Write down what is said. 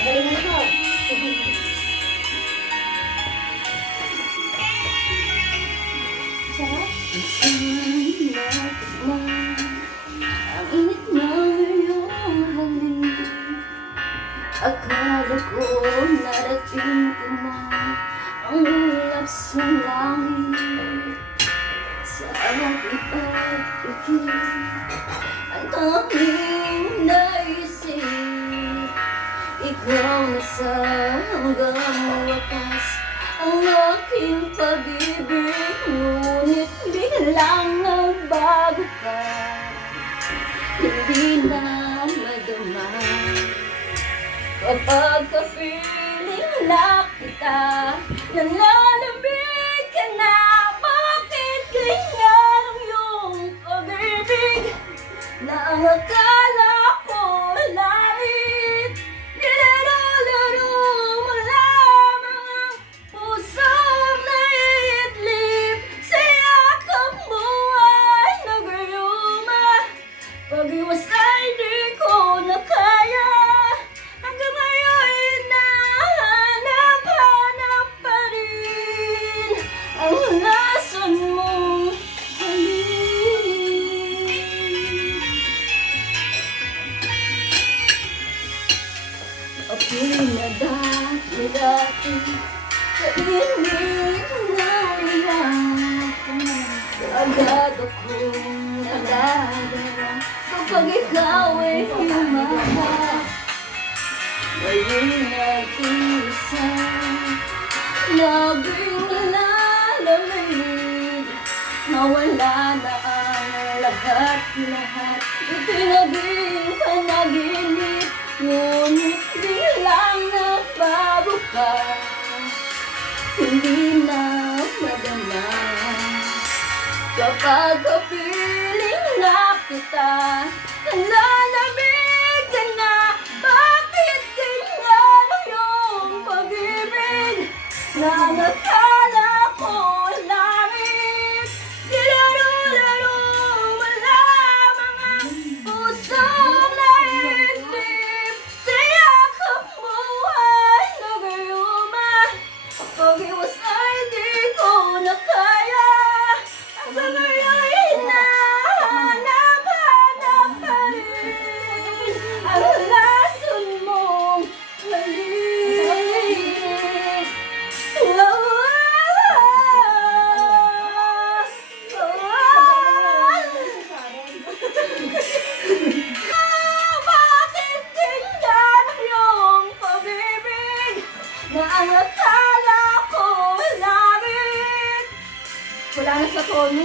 Galingan ko. Sarap. Ang init ng iyong halik. Akala ko narating ko na ang ulap sa langit. Sa aking pag-ibig, ang tanging naisip, ikaw na sa hanggang wakas ang aking pag-ibig. Ngunit biglang nagbago ka, hindi na madama. Kapag kapiling na kita, nalalamig ka na. Bakit ganyan ang iyong pag-ibig na ang akala ko langit? Nilaro-laro mo lamang ang pusong naiidlip. Sa yakap mo ay nagayuma. Pag-iwas ay di ko na kaya. Hanggang ngayon nahanap-hanap pa rin ang lason mong halik. Ako'y nadati-dati sa init na iyakan. Agad akong nalalaman kapag ikaw ay humahak. Ngayon nag-isa, naging lalamig. Nawala na ang lahat-lahat, itinaging panaginip. Ngunit biglang nagbago ka, hindi na madama. Kapag kapiling na kita, nalalamig ka na. Bakit ganyan ang iyong pag-ibig na ang akala ko langit? Nilaro-laro mo lamang ang pusong naiidlip. Sa yakap mo ay nagayuma. Pag-iwas ay di ko na kaya. Hanggang ngayon nahanap-hanap pa rin ang lason mong halik. Bakit ganyan ang iyong pag-ibig na ang akala ko langit? Wala na sa tono.